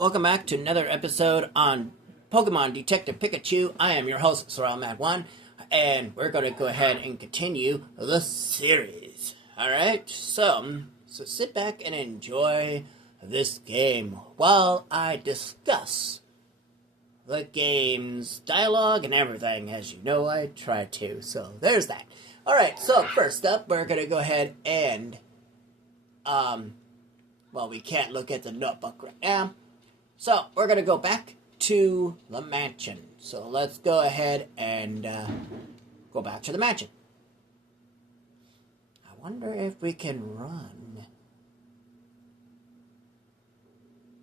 Welcome back to another episode on Pokemon Detective Pikachu. I am your host, SorrelMad1, and we're going to go ahead and continue the series. Alright, so sit back and enjoy this game while I discuss the game's dialogue and everything. As you know, I try to, so there's that. Alright, so first up, we're going to go ahead and, we can't look at the notebook right now. So, we're going to go back to the mansion. So, let's go ahead and go back to the mansion. I wonder if we can run.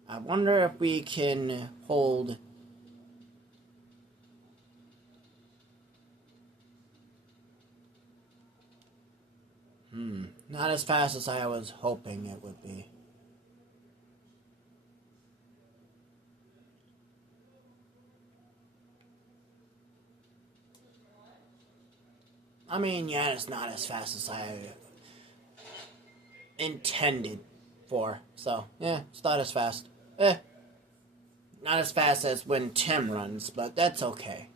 I wonder if we can hold... Not as fast as I was hoping it would be. I mean, yeah, it's not as fast as I intended for. So, yeah, it's not as fast. Not as fast as when Tim runs, but that's okay.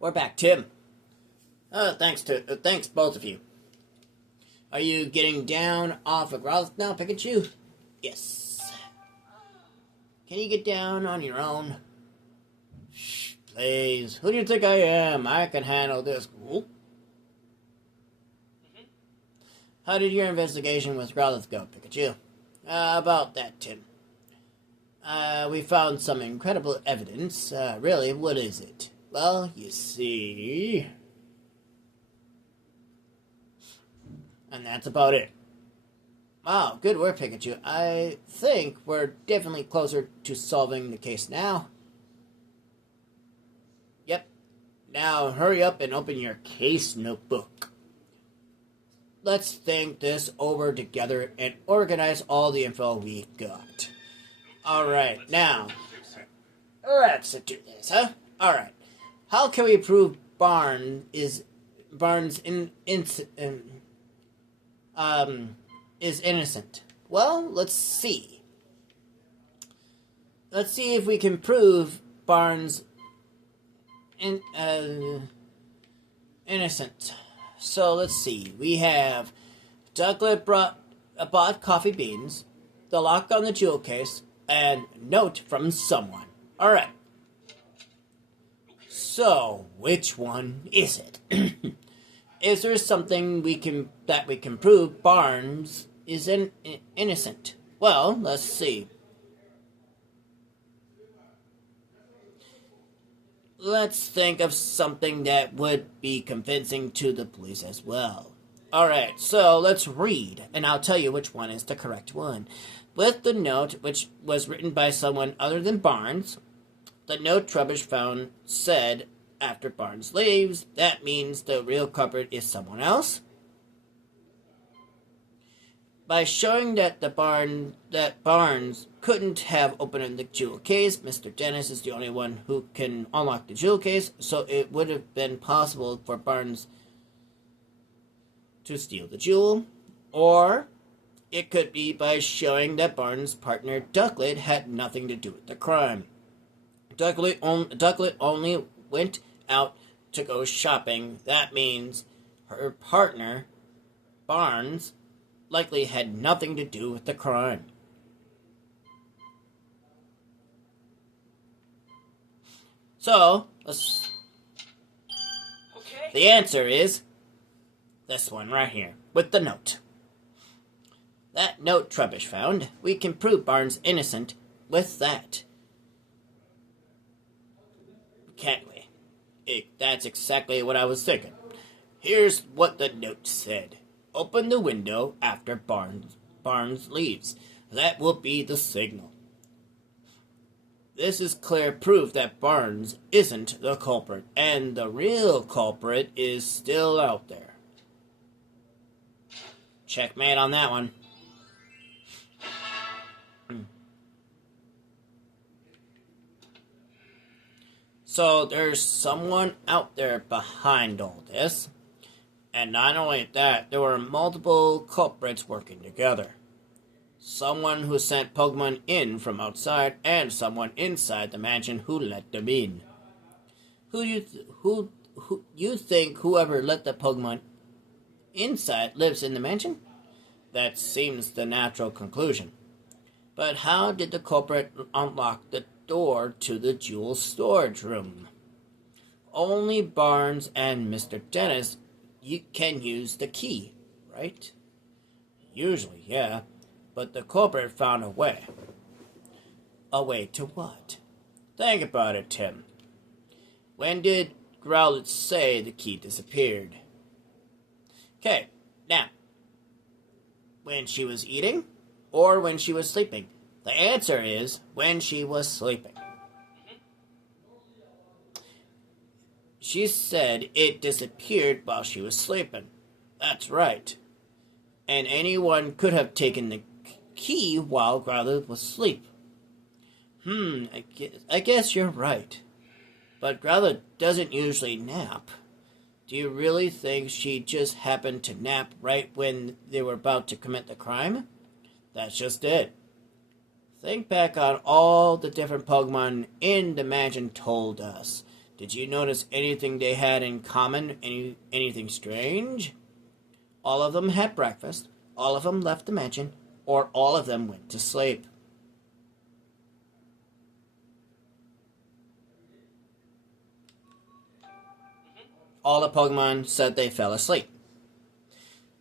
We're back, Tim. Thanks both of you. Are you getting down off of Growlithe now, Pikachu? Yes. Can you get down on your own? Shh, please. Who do you think I am? I can handle this. Whoop. How did your investigation with Growlithe go, Pikachu? About that, Tim. We found some incredible evidence. Really, what is it? Well, you see... And that's about it. Wow, good work, Pikachu. I think we're definitely closer to solving the case now. Yep. Now, hurry up and open your case notebook. Let's think this over together and organize all the info we got. Alright, now, let's do this, huh? Alright. How can we prove Barnes is innocent? Well, let's see. Let's see if we can prove Barnes innocent. So let's see. We have Douglas bought coffee beans, the lock on the jewel case, and note from someone. All right. So, which one is it? Is there something we can prove Barnes is innocent? Well, let's see. Let's think of something that would be convincing to the police as well. Alright, so let's read, and I'll tell you which one is the correct one. With the note, which was written by someone other than Barnes, the note Trubbish found said, after Barnes leaves, that means the real culprit is someone else. By showing that Barnes couldn't have opened the jewel case, Mr. Dennis is the only one who can unlock the jewel case, so it would have been possible for Barnes to steal the jewel. Or it could be by showing that Barnes' partner Ducklet had nothing to do with the crime. Ducklet only went out to go shopping. That means her partner, Barnes, likely had nothing to do with the crime. So, the answer is this one right here, with the note. That note Trubbish found, we can prove Barnes innocent with that. Can't we? That's exactly what I was thinking. Here's what the note said. Open the window after Barnes leaves. That will be the signal. This is clear proof that Barnes isn't the culprit, and the real culprit is still out there. Checkmate on that one. So there's someone out there behind all this. And not only that, there were multiple culprits working together. Someone who sent Pokemon in from outside, and someone inside the mansion who let them in. Who you think whoever let the Pokemon inside lives in the mansion? That seems the natural conclusion. But how did the culprit unlock the door to the jewel storage room? Only Barnes and Mr. Dennis can use the key, right? Usually, yeah. But the culprit found a way. A way to what? Think about it, Tim. When did Growlithe say the key disappeared? Okay, now, when she was eating or when she was sleeping? The answer is when she was sleeping. She said it disappeared while she was sleeping. That's right. And anyone could have taken the key while Growlithe was asleep. I guess you're right. But Growlithe doesn't usually nap. Do you really think she just happened to nap right when they were about to commit the crime? That's just it. Think back on all the different Pokemon in the mansion told us. Did you notice anything they had in common? Anything strange? All of them had breakfast, all of them left the mansion, or all of them went to sleep. All the Pokemon said they fell asleep.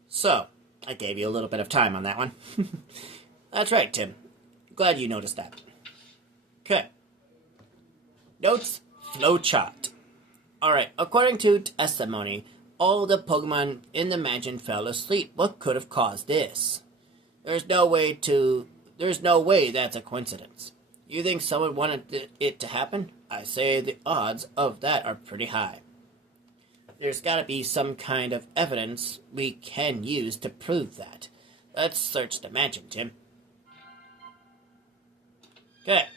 So, I gave you a little bit of time on that one. That's right, Tim. Glad you noticed that. Okay. Notes, flowchart. Alright, according to testimony, all the Pokemon in the mansion fell asleep. What could have caused this? There's no way that's a coincidence. You think someone wanted it to happen? I say the odds of that are pretty high. There's gotta be some kind of evidence we can use to prove that. Let's search the mansion, Tim. Okay.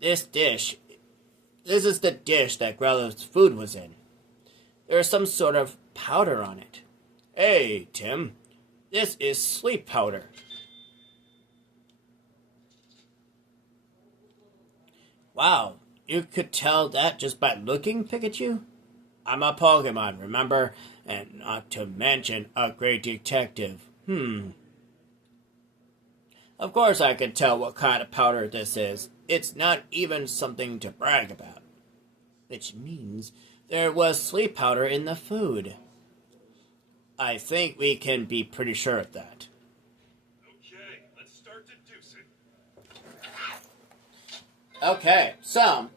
This is the dish that Growlithe's food was in. There's some sort of powder on it. Hey, Tim, this is sleep powder. Wow, you could tell that just by looking, Pikachu? I'm a Pokemon, remember? And not to mention a great detective. Of course I can tell what kind of powder this is. It's not even something to brag about. Which means there was sleep powder in the food. I think we can be pretty sure of that. Okay, let's start deducing. Okay, so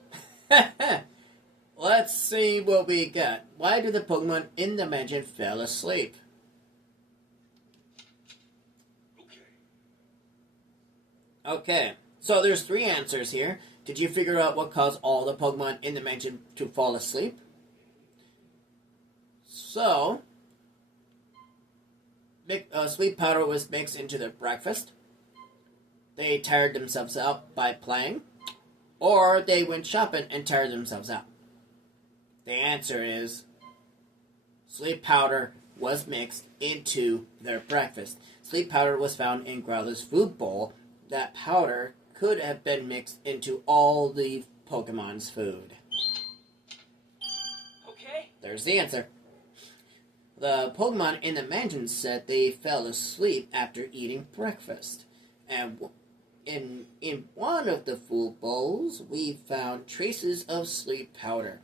let's see what we got. Why did the Pokemon in the mansion fall asleep? Okay, so there's 3 answers here. Did you figure out what caused all the Pokemon in the mansion to fall asleep? So, sleep powder was mixed into their breakfast. They tired themselves out by playing. Or they went shopping and tired themselves out. The answer is sleep powder was mixed into their breakfast. Sleep powder was found in Growlithe's food bowl. That powder could have been mixed into all the Pokemon's food. Okay. There's the answer. The Pokemon in the mansion said they fell asleep after eating breakfast. And in one of the food bowls, we found traces of sleep powder.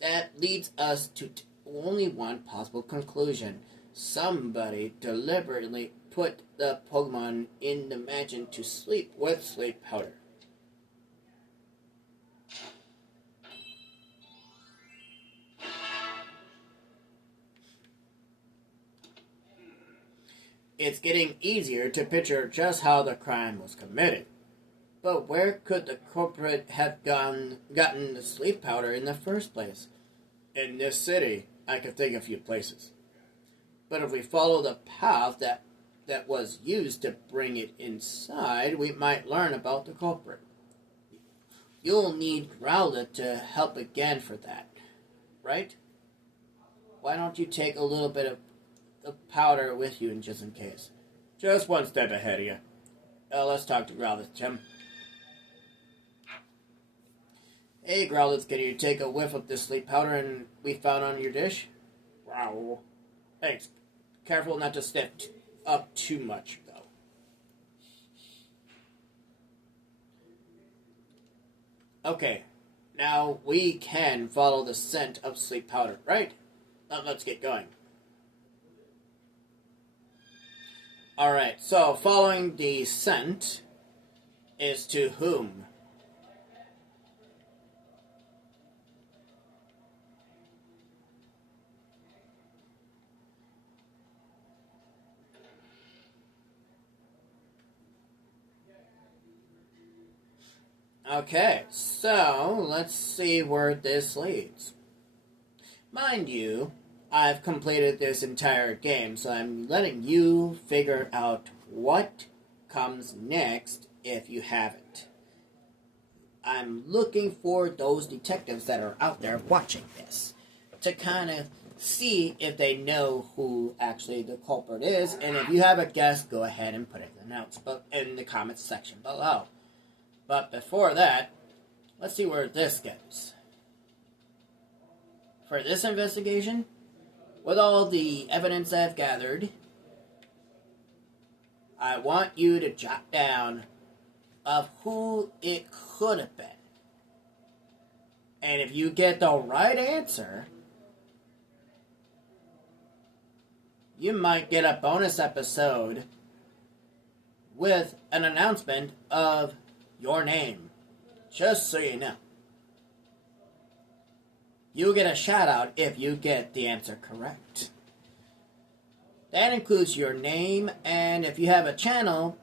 That leads us to only one possible conclusion. Somebody deliberately put the Pokemon in the mansion to sleep with sleep powder. It's getting easier to picture just how the crime was committed. But where could the culprit have gotten the sleep powder in the first place? In this city, I could think of a few places. But if we follow the path that was used to bring it inside, we might learn about the culprit. you'll need Growlithe to help again for that, right? Why don't you take a little bit of the powder with you just in case? Just one step ahead of you. Let's talk to Growlithe, Tim. Hey, Growlithe, can you take a whiff of this sleep powder and we found on your dish? Wow. Thanks. Careful not to sniff up too much, though. Okay. Now we can follow the scent of sleep powder, right? Now let's get going. Alright, so following the scent is to whom? Okay, so let's see where this leads. Mind you, I've completed this entire game, so I'm letting you figure out what comes next if you haven't. I'm looking for those detectives that are out there watching this to kind of see if they know who actually the culprit is, and if you have a guess, go ahead and put it in the notes, but in the comments section below. But before that, let's see where this goes. For this investigation, with all the evidence I've gathered, I want you to jot down of who it could have been. And if you get the right answer, you might get a bonus episode with an announcement of your name, just so you know. You'll get a shout out if you get the answer correct. That includes your name, and if you have a channel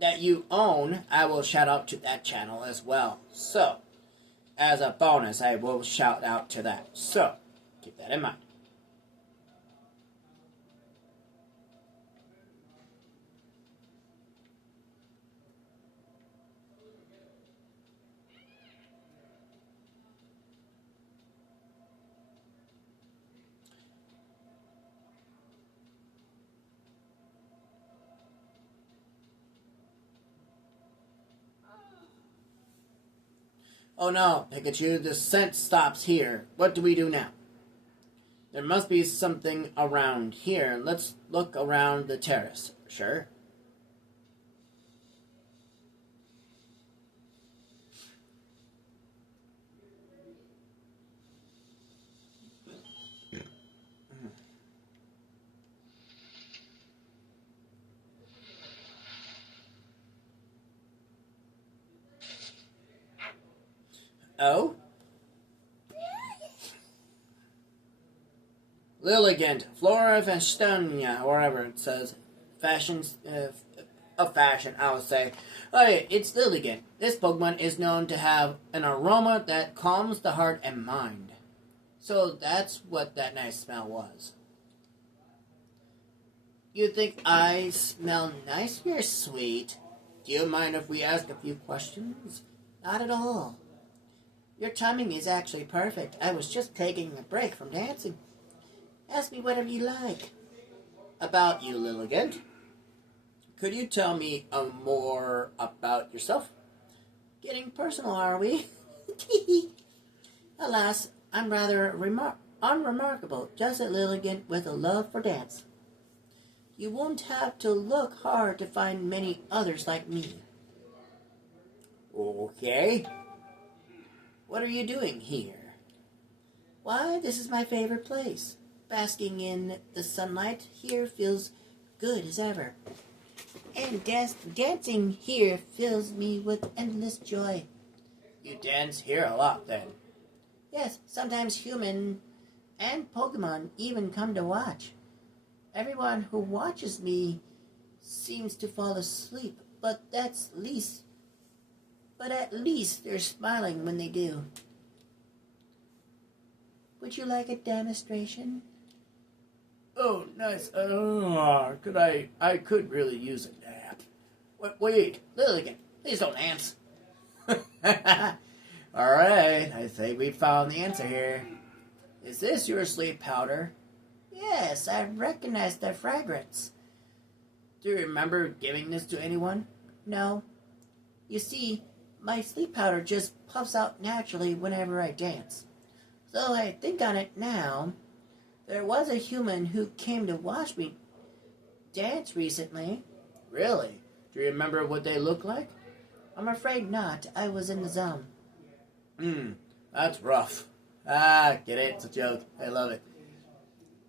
that you own, I will shout out to that channel as well. So, as a bonus, I will shout out to that. So, keep that in mind. Oh no, Pikachu, the scent stops here. What do we do now? There must be something around here. Let's look around the terrace. Sure. Oh? Lilligant, Flora of Estonia, or whatever it says. Fashion, I would say. Oh yeah, it's Lilligant. This Pokemon is known to have an aroma that calms the heart and mind. So that's what that nice smell was. You think I smell nice? You're sweet. Do you mind if we ask a few questions? Not at all. Your timing is actually perfect. I was just taking a break from dancing. Ask me whatever you like. About you, Lilligant. Could you tell me more about yourself? Getting personal, are we? Alas, I'm rather unremarkable, just a Lilligant with a love for dance. You won't have to look hard to find many others like me. Okay. What are you doing here? Why, this is my favorite place. Basking in the sunlight here feels good as ever. And dancing here fills me with endless joy. You dance here a lot, then? Yes, sometimes human and Pokemon even come to watch. Everyone who watches me seems to fall asleep, but at least they're smiling when they do. Would you like a demonstration? Oh, nice. I could really use a nap. Wait, Lilligant, please don't dance. Alright, I think we found the answer here. Is this your sleep powder? Yes, I recognize the fragrance. Do you remember giving this to anyone? No. You see, my sleep powder just puffs out naturally whenever I dance. So I think on it now. There was a human who came to watch me dance recently. Really? Do you remember what they looked like? I'm afraid not. I was in the zone. That's rough. Get it? It's a joke. I love it.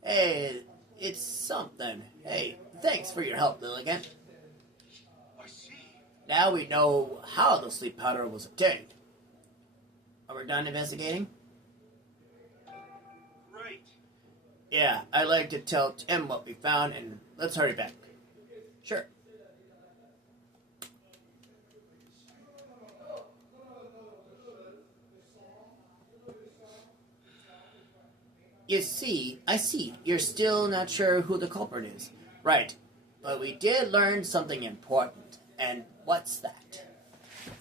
Hey, it's something. Hey, thanks for your help, Lilligan. I see. Now we know how the sleep powder was obtained. Are we done investigating? Great. Yeah, I'd like to tell Tim what we found, and let's hurry back. Sure. I see, you're still not sure who the culprit is. Right, but we did learn something important, and what's that?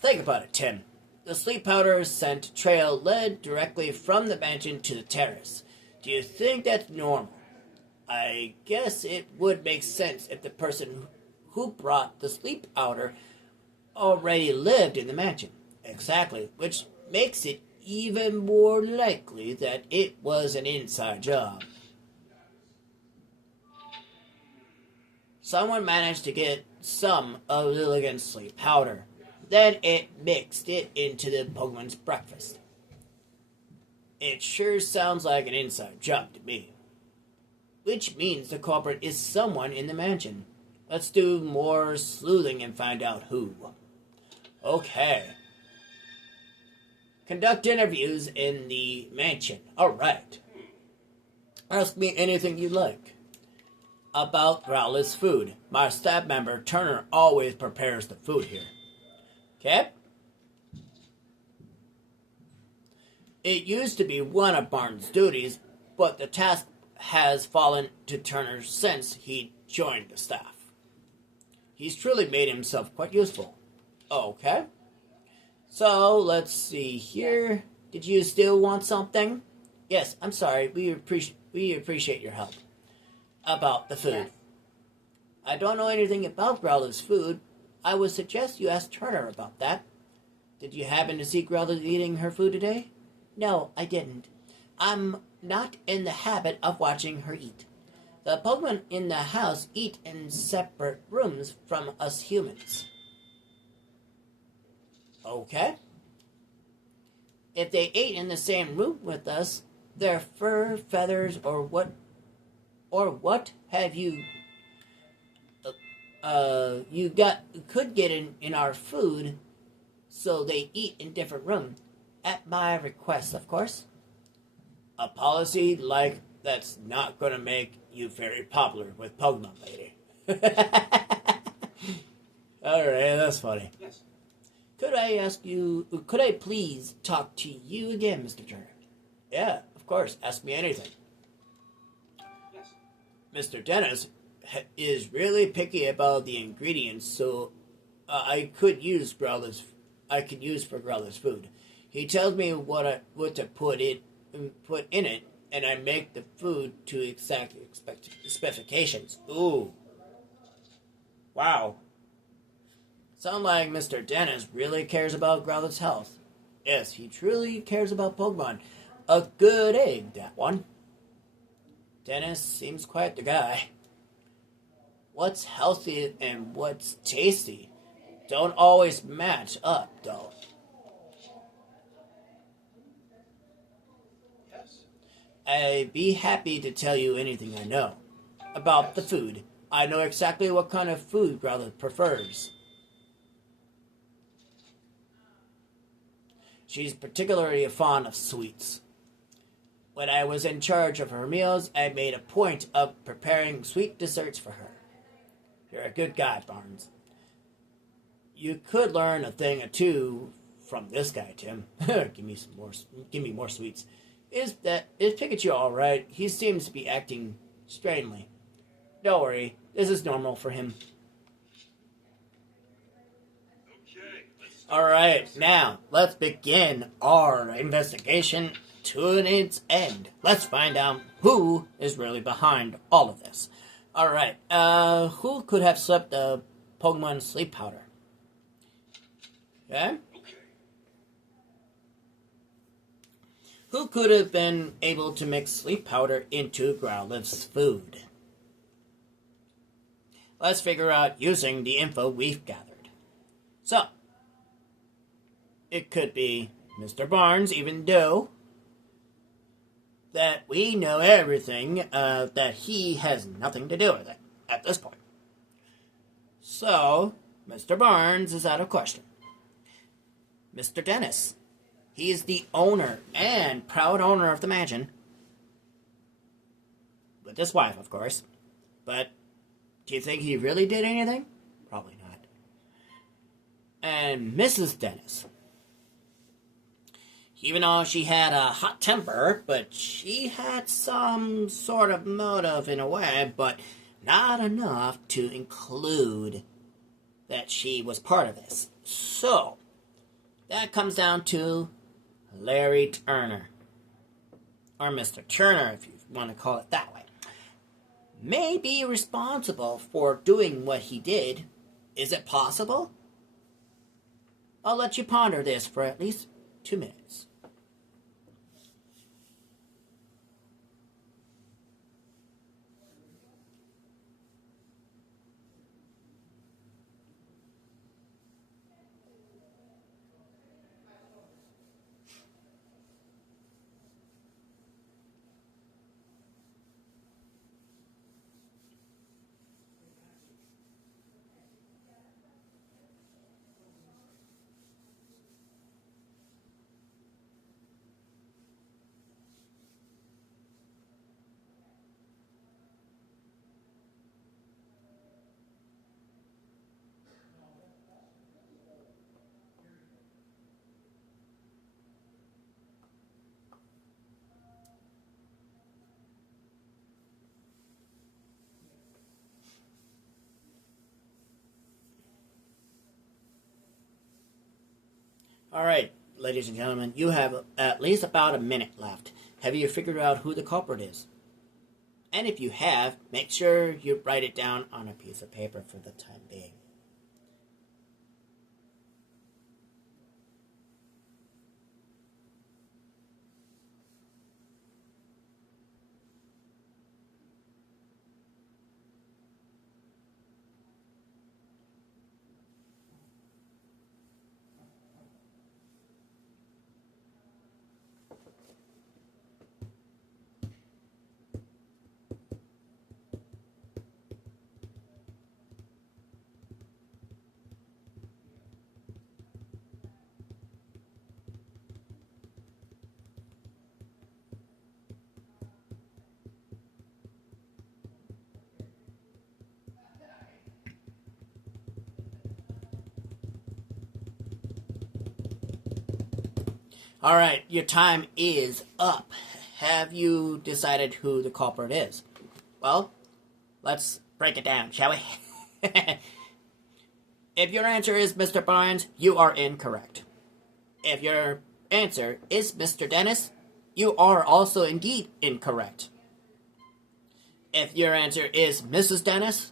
Think about it, Tim. The sleep powder scent trail led directly from the mansion to the terrace. Do you think that's normal? I guess it would make sense if the person who brought the sleep powder already lived in the mansion. Exactly, which makes it even more likely that it was an inside job. Someone managed to get some of Lilligan's sleep powder. Then it mixed it into the Pokemon's breakfast. It sure sounds like an inside job to me. Which means the culprit is someone in the mansion. Let's do more sleuthing and find out who. Okay. Conduct interviews in the mansion. Alright. Ask me anything you like. About Growlithe's food. My staff member, Turner, always prepares the food here. Okay? It used to be one of Barnes' duties, but the task has fallen to Turner since he joined the staff. He's truly made himself quite useful. Okay. So, let's see here. Did you still want something? Yes, I'm sorry. We appreciate your help. About the food. I don't know anything about Growlithe's food. I would suggest you ask Turner about that. Did you happen to see Growlithe eating her food today? No, I didn't. I'm not in the habit of watching her eat. The Pokemon in the house eat in separate rooms from us humans. Okay. If they ate in the same room with us, their fur, feathers, or what have you could get in our food, so they eat in different rooms. At my request, of course. A policy like that's not going to make you very popular with Pokemon, lady. Alright, that's funny. Yes. Could I please talk to you again, Mr. Turner? Yeah, of course. Ask me anything. Yes. Mr. Dennis is really picky about the ingredients, so I could use for Growlithe's food. He tells me what to put in it, and I make the food to exact specifications. Ooh. Wow. Sounds like Mr. Dennis really cares about Growlithe's health. Yes, he truly cares about Pokemon. A good egg, that one. Dennis seems quite the guy. What's healthy and what's tasty don't always match up, though. Yes. I'd be happy to tell you anything I know. About the food, I know exactly what kind of food Growlithe prefers. She's particularly fond of sweets. When I was in charge of her meals, I made a point of preparing sweet desserts for her. You're a good guy, Barnes. You could learn a thing or two from this guy, Tim. Give me more sweets. Is Pikachu all right? He seems to be acting strangely. Don't worry, this is normal for him. Okay, let's Alright, now let's begin our investigation to its end. Let's find out who is really behind all of this. Alright, who could have slipped the Pokemon sleep powder? Okay? Okay. Who could have been able to mix sleep powder into Growlithe's food? Let's figure out using the info we've gathered. So, it could be Mr. Barnes, even though that we know everything, that he has nothing to do with it at this point. So, Mr. Barnes is out of question. Mr. Dennis, he is the owner and proud owner of the mansion. With his wife, of course. But do you think he really did anything? Probably not. And Mrs. Dennis. Even though she had a hot temper, but she had some sort of motive in a way, but not enough to include that she was part of this. So, that comes down to Larry Turner. Or Mr. Turner, if you want to call it that way. May be responsible for doing what he did. Is it possible? I'll let you ponder this for at least 2 minutes. Alright, ladies and gentlemen, you have at least about a minute left. Have you figured out who the culprit is? And if you have, make sure you write it down on a piece of paper for the time being. Alright, your time is up. Have you decided who the culprit is? Well, let's break it down, shall we? If your answer is Mr. Barnes, you are incorrect. If your answer is Mr. Dennis, you are also indeed incorrect. If your answer is Mrs. Dennis,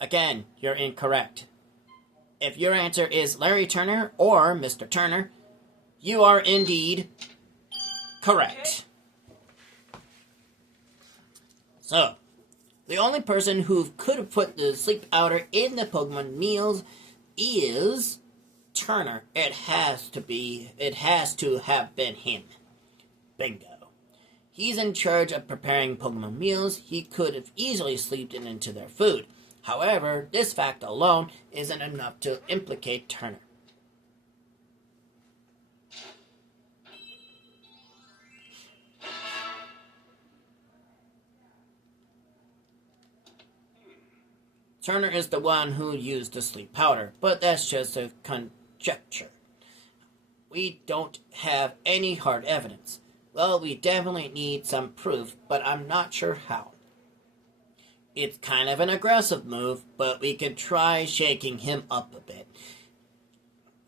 again, you're incorrect. If your answer is Larry Turner or Mr. Turner, you are indeed correct. So, the only person who could have put the sleep powder in the Pokemon meals is Turner. It has to have been him. Bingo. He's in charge of preparing Pokemon meals. He could have easily slipped it into their food. However, this fact alone isn't enough to implicate Turner. Turner is the one who used the sleep powder, but that's just a conjecture. We don't have any hard evidence. Well, we definitely need some proof, but I'm not sure how. It's kind of an aggressive move, but we can try shaking him up a bit.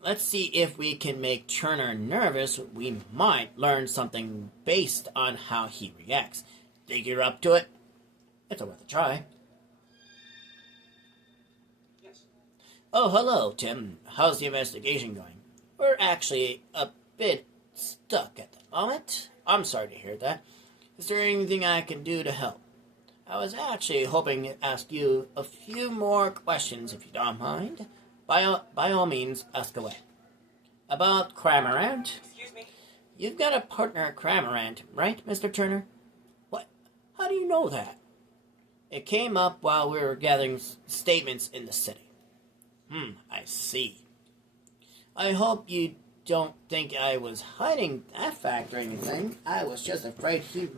let's see if we can make Turner nervous. We might learn something based on how he reacts. Think you're up to it? It's worth a try. Yes. Oh, hello, Tim. How's the investigation going? We're actually a bit stuck at the moment. I'm sorry to hear that. Is there anything I can do to help? I was actually hoping to ask you a few more questions, if you don't mind. By all means, ask away. About Cramorant? Excuse me? You've got a partner at Cramorant, right, Mr. Turner? What? How do you know that? It came up while we were gathering statements in the city. I see. I hope you don't think I was hiding that fact or anything. I was just afraid he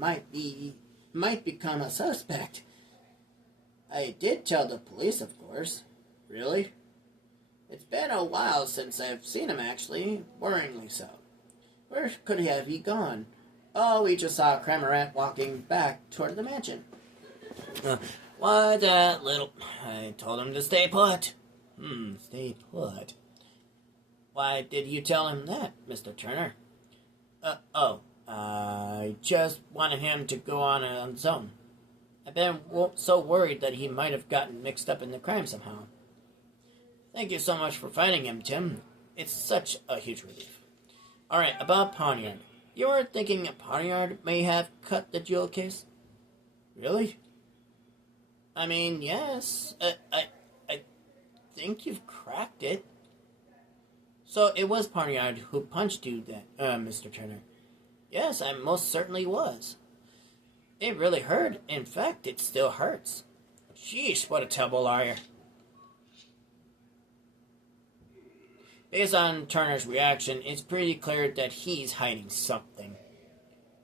might become a suspect. I did tell the police, of course. Really? It's been a while since I've seen him, actually. Worryingly so. Where could he have gone? Oh, we just saw Cramorant walking back toward the mansion. Why that little... I told him to stay put. Stay put. Why did you tell him that, Mr. Turner? I just wanted him to go on his own. I've been so worried that he might have gotten mixed up in the crime somehow. Thank you so much for finding him, Tim. It's such a huge relief. Alright, about Poniard. You were thinking that Poniard may have cut the jewel case? Really? I mean, yes. I think you've cracked it. So it was Poniard who punched you then, Mr. Turner. Yes, I most certainly was. It really hurt. In fact, it still hurts. Sheesh, what a terrible liar. Based on Turner's reaction, it's pretty clear that he's hiding something.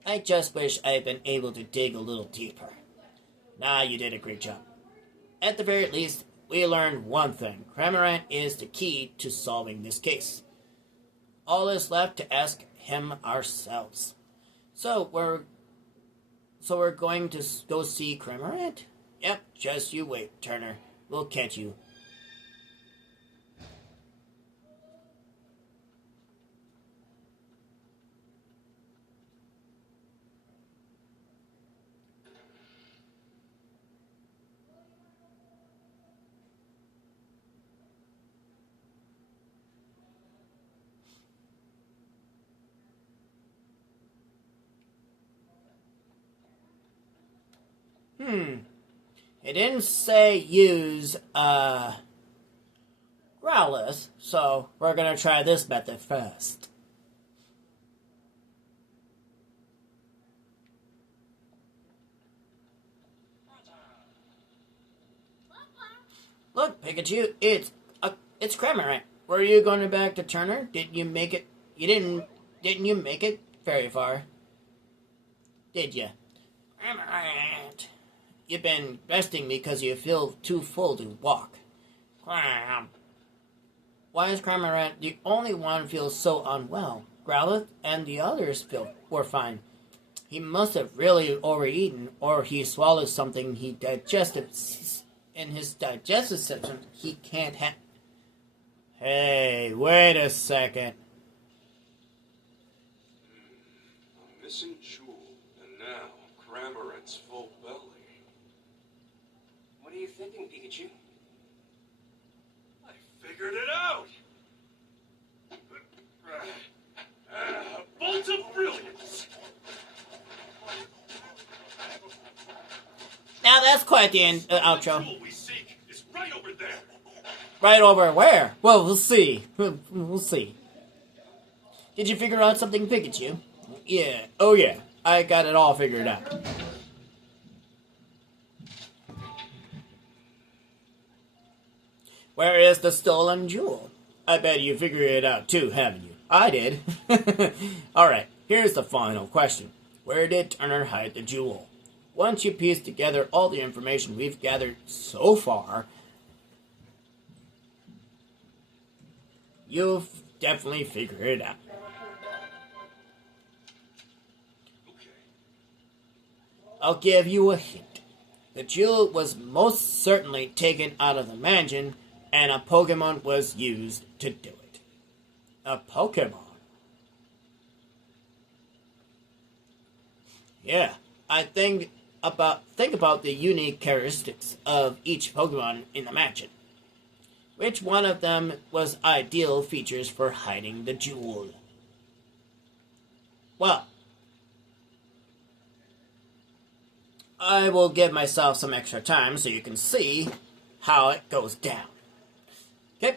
I just wish I had been able to dig a little deeper. Nah, you did a great job. At the very least, we learned one thing. Cramorant is the key to solving this case. All is left to ask him ourselves. So we're going to go see Cramorant? Yep, just you wait, Turner. We'll catch you. It didn't say use, Growlithe, so we're gonna try this method first. Look, Pikachu, it's Cramorant. Were you going back to Turner? Didn't you make it? Didn't you make it very far? Did you? Cramorant. You've been resting because you feel too full to walk. Why is Cramorant the only one who feels so unwell? Growlithe and the others were fine. He must have really overeaten, or he swallowed something he digested in his digestive system he can't have. Hey, wait a second. A missing jewel, and now Cramorant's full belly. What are you thinking, Pikachu? I figured it out! Bolt of brilliance! Now that's quite the outro. The jewel we seek is right over there. Right over where? Well, we'll see. We'll see. Did you figure out something, Pikachu? Yeah. Oh, yeah. I got it all figured out. Where is the stolen jewel? I bet you figured it out too, haven't you? I did. Alright, here's the final question. Where did Turner hide the jewel? Once you piece together all the information we've gathered so far, you'll definitely figure it out. Okay. I'll give you a hint. The jewel was most certainly taken out of the mansion, and a Pokemon was used to do it. A Pokemon. Yeah, I think about the unique characteristics of each Pokemon in the mansion. Which one of them was ideal features for hiding the jewel? Well, I will give myself some extra time so you can see how it goes down. Okay,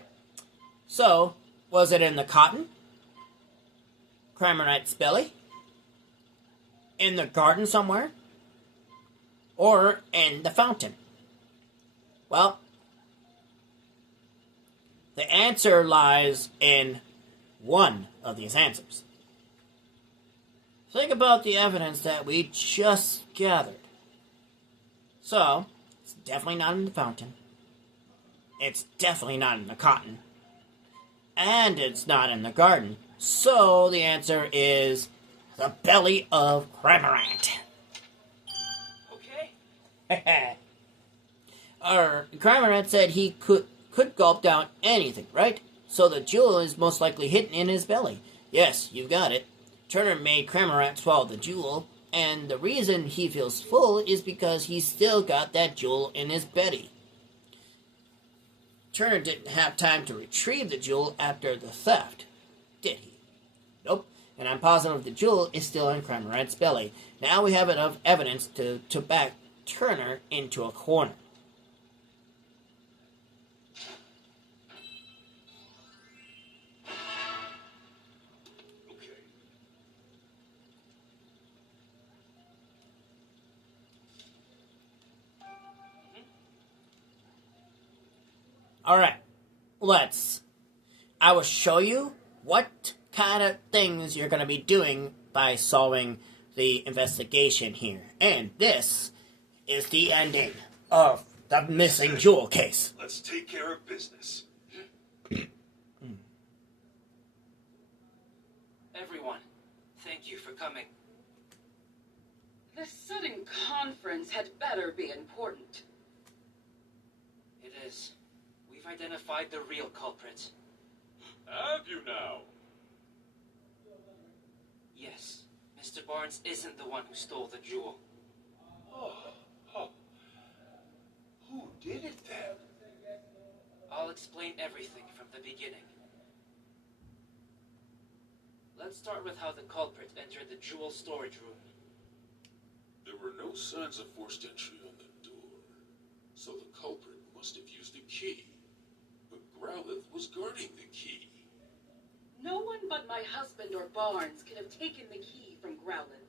so was it in the cotton? Cramorant's belly? In the garden somewhere? Or in the fountain? Well, the answer lies in one of these answers. Think about the evidence that we just gathered. So, it's definitely not in the fountain. It's definitely not in the cotton. And it's not in the garden. So, the answer is the belly of Cramorant. Okay. Cramorant said he could gulp down anything, right? So the jewel is most likely hidden in his belly. Yes, you got it. Turner made Cramorant swallow the jewel, and the reason he feels full is because he's still got that jewel in his belly. Turner didn't have time to retrieve the jewel after the theft, did he? Nope. And I'm positive the jewel is still in Cramorant's belly. Now we have enough evidence to back Turner into a corner. Okay. Alright, I will show you what kind of things you're going to be doing by solving the investigation here. And this is the ending of the missing jewel case. Let's take care of business. Everyone, thank you for coming. This sudden conference had better be important. It is. We've identified the real culprit. Have you now? Yes, Mr. Barnes isn't the one who stole the jewel. Oh. Who did it then? I'll explain everything from the beginning. Let's start with how the culprit entered the jewel storage room. There were no signs of forced entry on the door, so the culprit must have used a key. But Growlithe was guarding the key. No one but my husband or Barnes can have taken the key from Growlithe.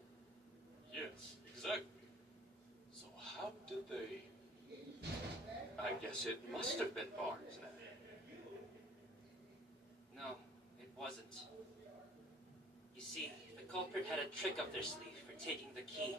Yes, exactly. So how did they... I guess it must have been Barnes then. No, it wasn't. You see, the culprit had a trick up their sleeve for taking the key.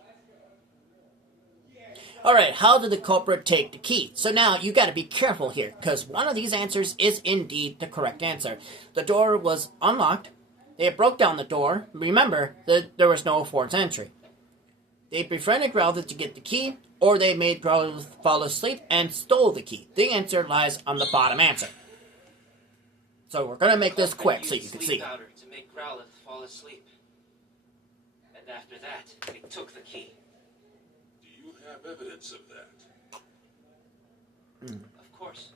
Alright, how did the culprit take the key? So now you gotta be careful here, because one of these answers is indeed the correct answer. The door was unlocked. They broke down the door. Remember that there was no forced entry. They befriended Growlithe to get the key, or they made Growlithe fall asleep and stole the key. The answer lies on the bottom answer. So we're gonna make this quick so you can see. Powder to make Growlithe fall asleep. And after that, they took the key. Do you have evidence of that? Of course.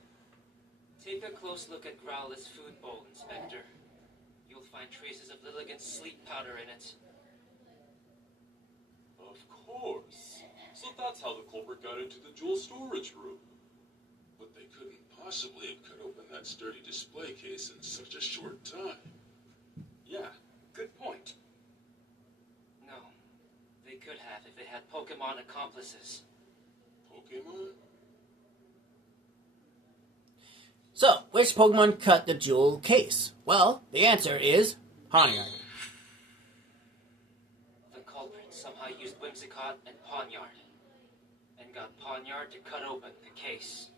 Take a close look at Growlithe's food bowl, Inspector. You'll find traces of Lilligant's sleep powder in it. Of course. So that's how the culprit got into the jewel storage room. But they couldn't possibly have cut open that sturdy display case in such a short time. Yeah, good point. No. They could have if they had Pokemon accomplices. Pokemon? So, which Pokemon cut the jewel case? Well, the answer is Pawniard. The culprit somehow used Whimsicott and Pawniard. And got Pawniard to cut open the case.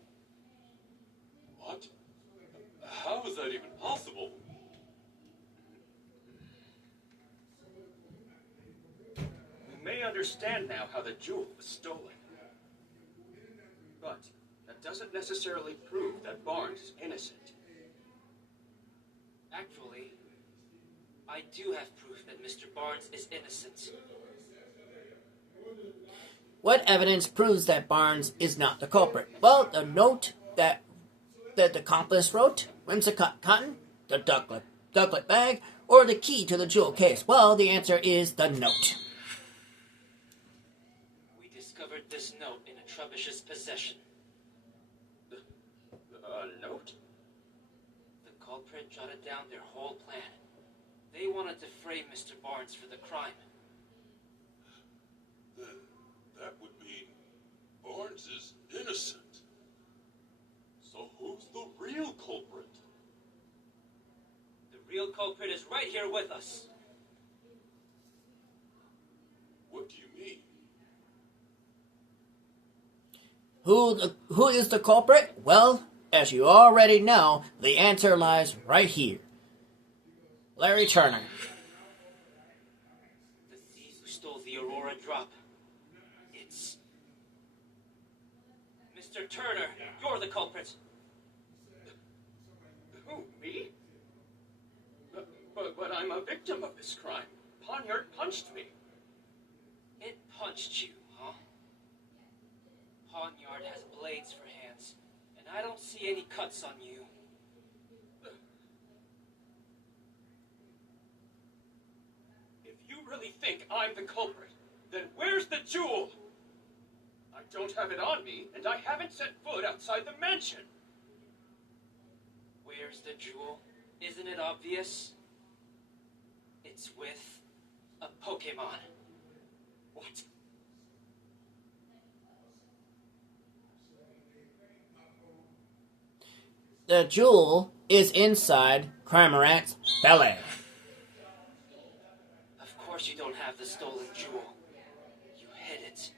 What? How is that even possible? We may understand now how the jewel was stolen. But that doesn't necessarily prove that Barnes is innocent. Actually, I do have proof that Mr. Barnes is innocent. What evidence proves that Barnes is not the culprit? Well, the note that the accomplice wrote, whimsicott cotton, the ducklet bag, or the key to the jewel case. Well, the answer is the note. We discovered this note in a Trebuch's possession. A note? The culprit jotted down their whole plan. They wanted to frame Mr. Barnes for the crime. Then that would mean Barnes is innocent. So who's the real culprit? The real culprit is right here with us. What do you mean? Who is the culprit? Well, as you already know, the answer lies right here. Larry Turner. The thief who stole the Aurora drop. It's... Mr. Turner, you're the culprit. Who, me? But I'm a victim of this crime. Poniard punched me. It punched you, huh? Poniard has blades for hands, and I don't see any cuts on you. If you really think I'm the culprit, then where's the jewel? I don't have it on me, and I haven't set foot outside the mansion. Where's the jewel? Isn't it obvious? It's with a Pokemon. What? The jewel is inside Cramorant's belly. Of course you don't have the stolen jewel. You hid it.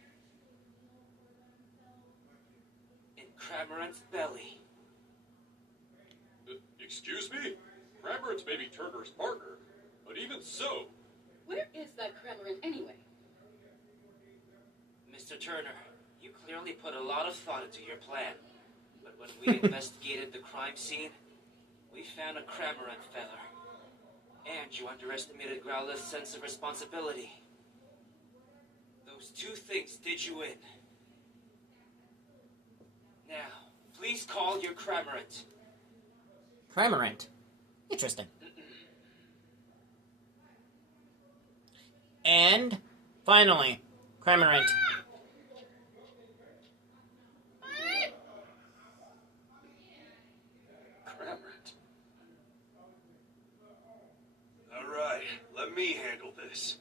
In Cramorant's belly. Excuse me? Cramorant may be Turner's partner, but even so, Where is that Kremlin anyway? Mr. Turner, you clearly put a lot of thought into your plan. But when we investigated the crime scene, we found a Cramorant feather. And you underestimated Growlith's sense of responsibility. Those two things did you in. Now, please call your Cramorant. Cramorant. Interesting. And finally, Cramorant. Cramorant. all right, let me handle this.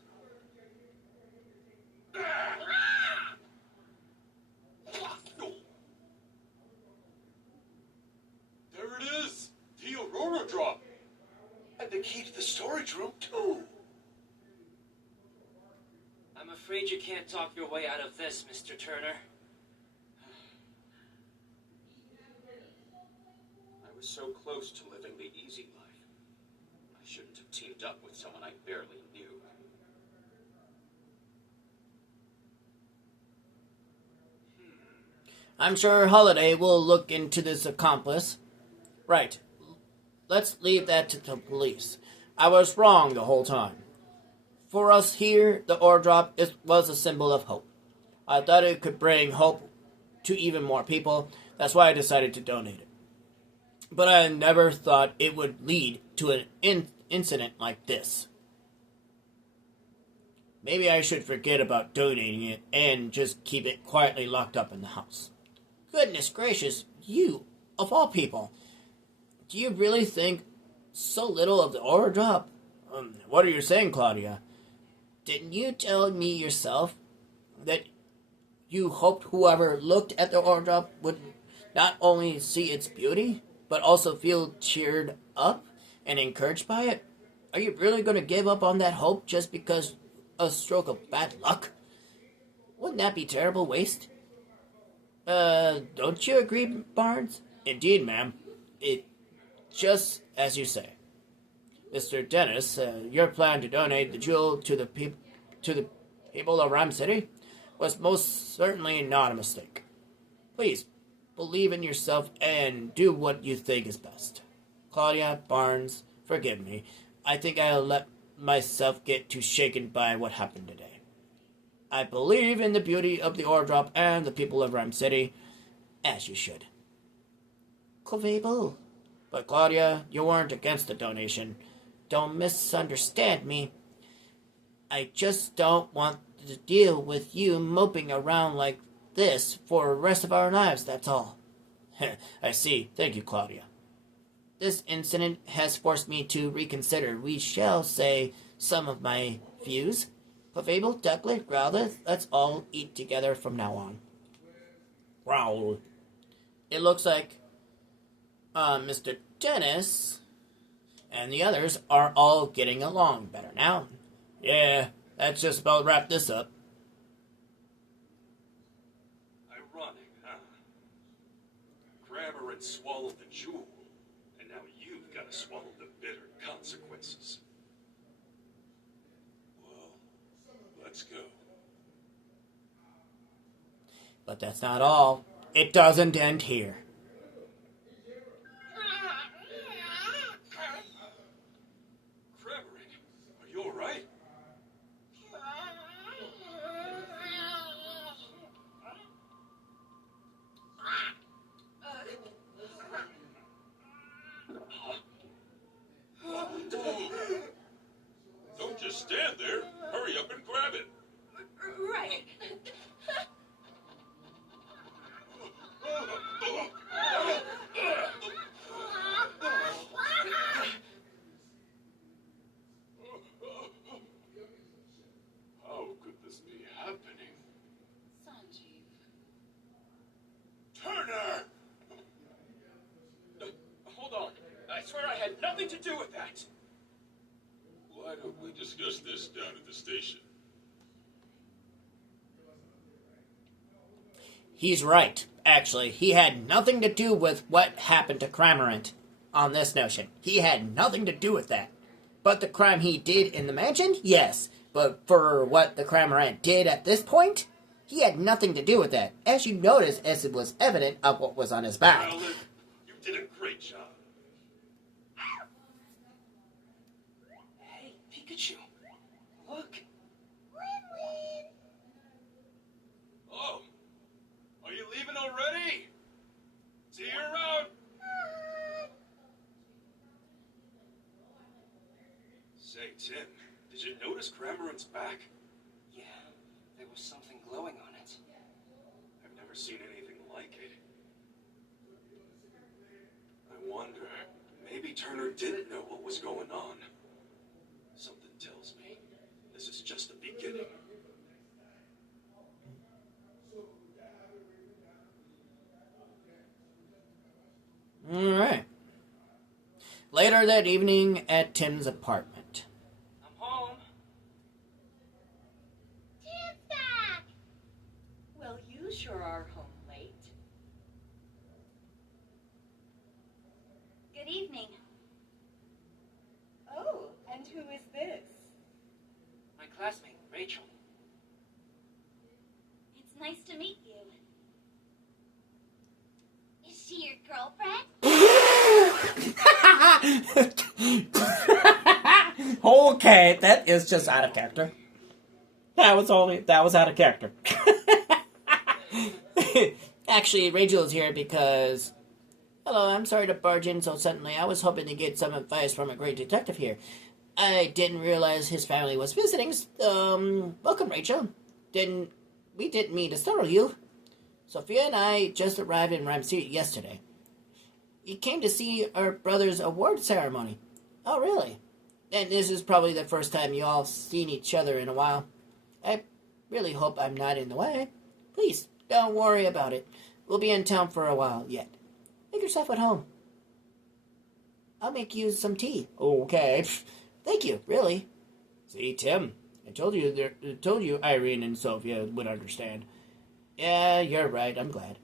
There it is! The Aurora drop! And the key to the storage room, too! I'm afraid you can't talk your way out of this, Mr. Turner. I was so close to living the easy life. I shouldn't have teamed up with someone I barely knew. I'm sure Holiday will look into this accomplice. Right. Let's leave that to the police. I was wrong the whole time. For us here, the ore drop was a symbol of hope. I thought it could bring hope to even more people. That's why I decided to donate it. But I never thought it would lead to an incident like this. Maybe I should forget about donating it and just keep it quietly locked up in the house. Goodness gracious, you, of all people, do you really think so little of the ore drop? What are you saying, Claudia? Didn't you tell me yourself that you hoped whoever looked at the ore drop would not only see its beauty, but also feel cheered up and encouraged by it? Are you really going to give up on that hope just because a stroke of bad luck? Wouldn't that be terrible waste? Don't you agree, Barnes? Indeed, ma'am. It just as you say. Mr. Dennis, your plan to donate the jewel to the people of Rhyme City was most certainly not a mistake. Please, believe in yourself and do what you think is best. Claudia, Barnes, forgive me. I think I'll let myself get too shaken by what happened today. I believe in the beauty of the ore drop and the people of Rhyme City, as you should. Clavable. But Claudia, you weren't against the donation. Don't misunderstand me. I just don't want to deal with you moping around like this for the rest of our lives, that's all. I see. Thank you, Claudia. This incident has forced me to reconsider, we shall say, some of my views. Clavable, Ducklet, Growlithe, let's all eat together from now on. Growl. It looks like Mr. Dennis and the others are all getting along better now. Yeah, that's just about wrap this up. Ironic, huh? Cramorant swallowed the jewel, and now you've got to swallow the bitter consequences. Well, let's go. But that's not all. It doesn't end here. Cramorant, are you alright? Don't just stand there. Hurry up and grab it. Right. How could this be happening? Sanjeev. Turner! Hold on. I swear I had nothing to do with that. Why don't we discuss this down at the station? He's right, actually. He had nothing to do with what happened to Cramorant on this notion. He had nothing to do with that. But the crime he did in the mansion, yes. But for what the Cramorant did at this point, he had nothing to do with that. As you notice, as it was evident of what was on his back. Well, you did a great job. Hey, Pikachu. Look. Oh. Are you leaving already? See you around. Say, Tim, did you notice Cramorant's back? Yeah, there was something glowing on it. I've never seen anything like it. I wonder, maybe Turner didn't know what was going on. Something tells me this is just the beginning. Alright. Later that evening at Tim's apartment. I'm home. Tim's back! Well, you sure are home late. Good evening. Oh, and who is this? My classmate, Rachel. It's nice to meet you. Is she your girlfriend? Okay, that is just out of character. That was out of character. Actually, Rachel is here because... Hello, I'm sorry to barge in so suddenly. I was hoping to get some advice from a great detective here. I didn't realize his family was visiting. Welcome, Rachel. We didn't mean to startle you. Sophia and I just arrived in Rhyme City yesterday. We came to see our brother's award ceremony. Oh, really? And this is probably the first time you all seen each other in a while. I really hope I'm not in the way. Please, don't worry about it. We'll be in town for a while yet. Make yourself at home. I'll make you some tea. Okay. Thank you, really. See, Tim, I told you Irene and Sophia would understand. Yeah, you're right. I'm glad.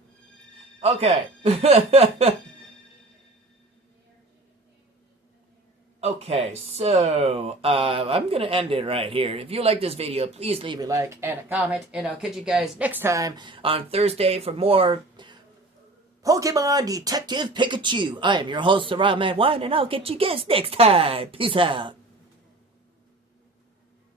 Okay. Okay, so I'm going to end it right here. If you like this video, please leave a like and a comment, and I'll catch you guys next time on Thursday for more Pokemon Detective Pikachu. I am your host, Sarah Mad Wine, and I'll catch you guys next time. Peace out.